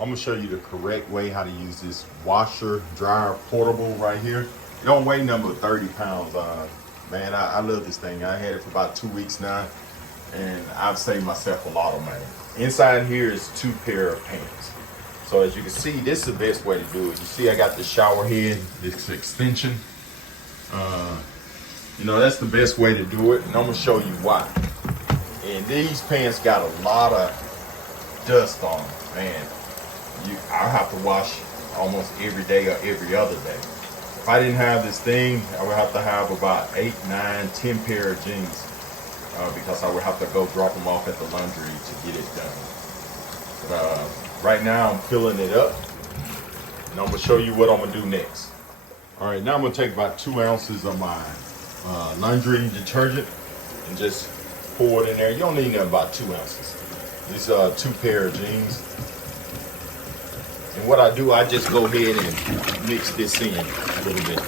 I'm gonna show you the correct way how to use this washer dryer portable right here. It don't weigh number 30 pounds. Man, I love this thing. I had it for about 2 weeks now, and I've saved myself a lot of money. Inside here is 2 pair of pants. So as you can see, this is the best way to do it. You see I got the shower head, this extension. You know, that's the best way to do it, and I'm gonna show you why. And these pants got a lot of dust on them, man. I have to wash almost every day or every other day. If I didn't have this thing, I would have to have about 8, 9, 10 pair of jeans because I would have to go drop them off at the laundry to get it done. But right now I'm filling it up, and I'm gonna show you what I'm gonna do next. All right, now I'm gonna take about 2 ounces of my laundry detergent and just pour it in there. You don't need nothing about 2 ounces. These are 2 pair of jeans. And what I do, I just go ahead and mix this in a little bit.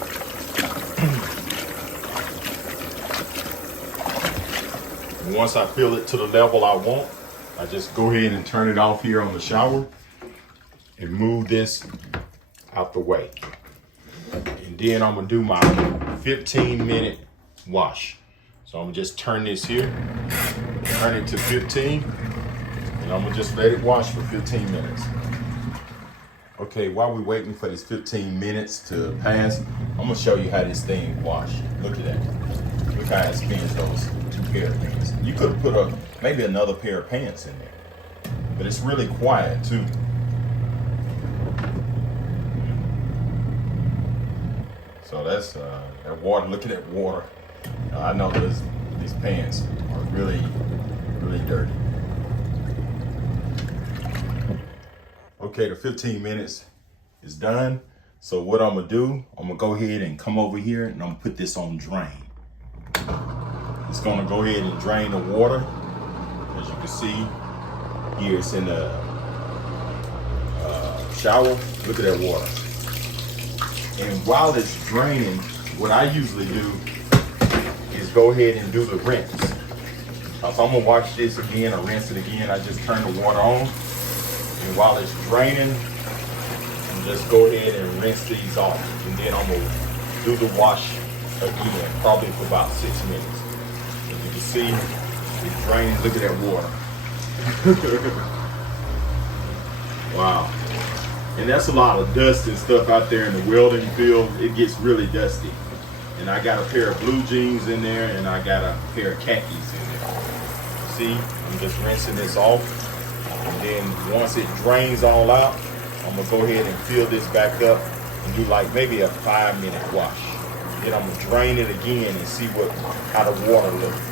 And once I fill it to the level I want, I just go ahead and turn it off here on the shower and move this out the way. And then I'm gonna do my 15-minute wash. So I'm gonna just turn this here, turn it to 15, and I'm gonna just let it wash for 15 minutes. Okay, while we're waiting for this 15 minutes to pass, I'm gonna show you how this thing wash. Look at that. Look how it spins those 2 pair of pants. You could have put maybe another pair of pants in there, but it's really quiet too. So that's that water. Look at that water. I know these pants are really, really dirty. Okay, the 15 minutes is done. So what I'm gonna do, I'm gonna go ahead and come over here and I'm gonna put this on drain. It's gonna go ahead and drain the water. As you can see, here it's in the shower. Look at that water. And while it's draining, what I usually do is go ahead and do the rinse. So I'm gonna wash this again or rinse it again. I just turn the water on. And while it's draining, just go ahead and rinse these off. And then I'm gonna do the wash again, probably for about 6 minutes. As you can see, it's draining. Look at that water. Wow. And that's a lot of dust and stuff out there in the welding field. It gets really dusty. And I got a pair of blue jeans in there, and I got a pair of khakis in there. See, I'm just rinsing this off. And then once it drains all out, I'm gonna go ahead and fill this back up and do like maybe a 5-minute wash. Then I'm gonna drain it again and see how the water looks.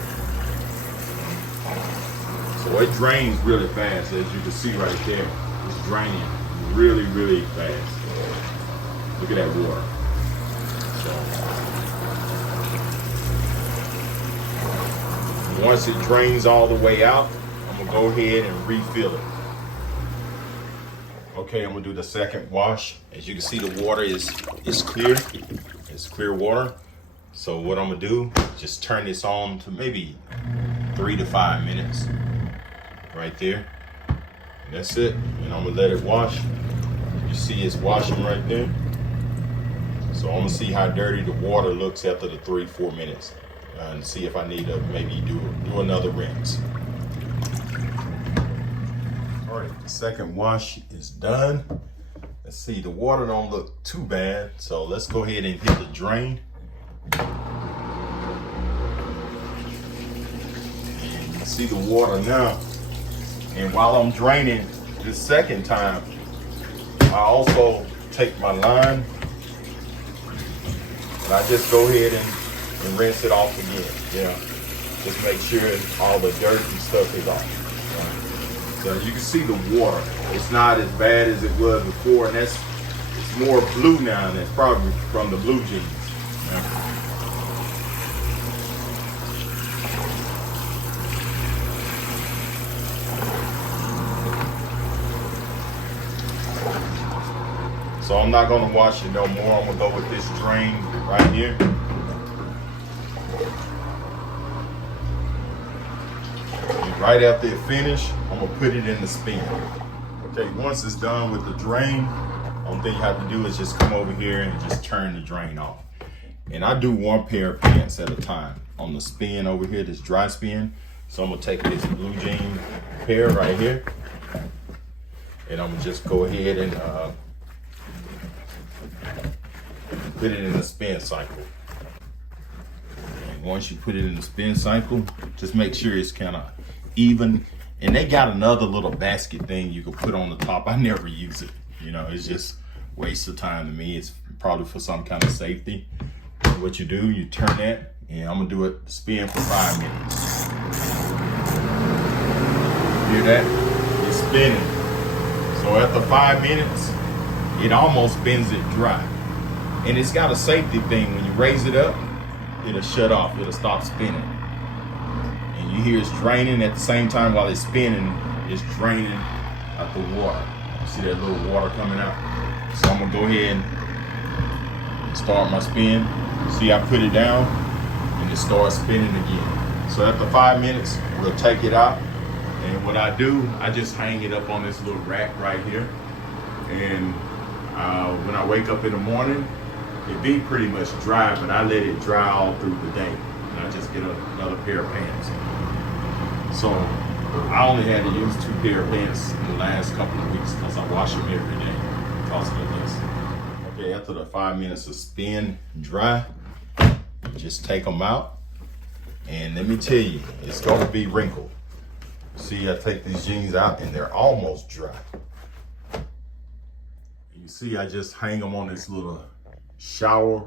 So it drains really fast, as you can see right there. It's draining really, really fast. Look at that water. So once it drains all the way out, I'm gonna go ahead and refill it. Okay, I'm gonna do the second wash. As you can see, the water is clear. It's clear water. So what I'm gonna do, just turn this on to maybe 3 to 5 minutes. Right there. And that's it. And I'm gonna let it wash. You see it's washing right there. So I'm gonna see how dirty the water looks after the 3-4 minutes. And see if I need to maybe do another rinse. All right, the second wash is done. Let's see, the water don't look too bad. So let's go ahead and hit the drain. And you can see the water now. And while I'm draining the second time, I also take my line and I just go ahead and rinse it off again. Yeah, just make sure all the dirt and stuff is off. So you can see the water. It's not as bad as it was before, and it's more blue now, and it's probably from the blue jeans. Yeah. So I'm not gonna wash it no more. I'm gonna go with this drain right here. And right after it finishes, I'm gonna put it in the spin. Okay, once it's done with the drain, only thing you have to do is just come over here and just turn the drain off. And I do one pair of pants at a time on the spin over here, this dry spin. So I'm gonna take this blue jean pair right here, and I'm gonna just go ahead and put it in the spin cycle. And once you put it in the spin cycle, just make sure it's kind of even. And they got another little basket thing you can put on the top. I never use it. You know, it's just waste of time to me. It's probably for some kind of safety. What you do, you turn that, and I'm gonna do it spin for 5 minutes. Hear that? It's spinning. So after 5 minutes, it almost bends it dry. And it's got a safety thing. When you raise it up, it'll shut off. It'll stop spinning. And you hear it's draining at the same time while it's spinning, it's draining out the water. You see that little water coming out? So I'm gonna go ahead and start my spin. See, I put it down and it starts spinning again. So after 5 minutes, we'll take it out. And what I do, I just hang it up on this little rack right here. And when I wake up in the morning, it be pretty much dry, but I let it dry all through the day. And I just get another pair of pants. So I only had to use 2 pair of pants in the last couple of weeks because I wash them every day because of this. Okay, after the 5 minutes of spin dry, you just take them out. And let me tell you, it's gonna be wrinkled. See, I take these jeans out and they're almost dry. You see, I just hang them on this little shower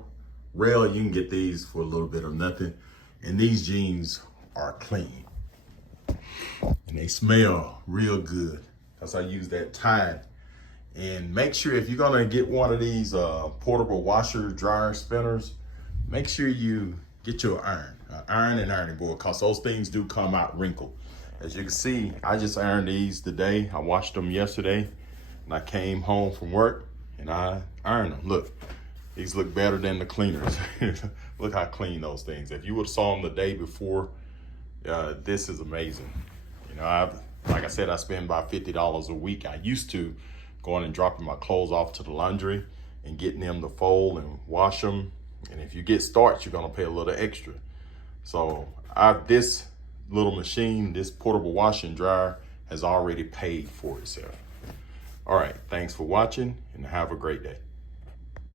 rail. You can get these for a little bit of nothing. And these jeans are clean. And they smell real good because I use that Tide. And make sure if you're gonna get one of these portable washer dryer spinners, make sure you get your iron and ironing board, because those things do come out wrinkled. As you can see, I just ironed these today. I washed them yesterday and I came home from work and I ironed them. Look, these look better than the cleaners. Look how clean those things. If you would have saw them the day before, this is amazing. You know, like I said, I spend about $50 a week. I used to going and dropping my clothes off to the laundry and getting them to fold and wash them. And if you get starch, you're gonna pay a little extra. So this little machine, this portable washer and dryer, has already paid for itself. All right, thanks for watching and have a great day.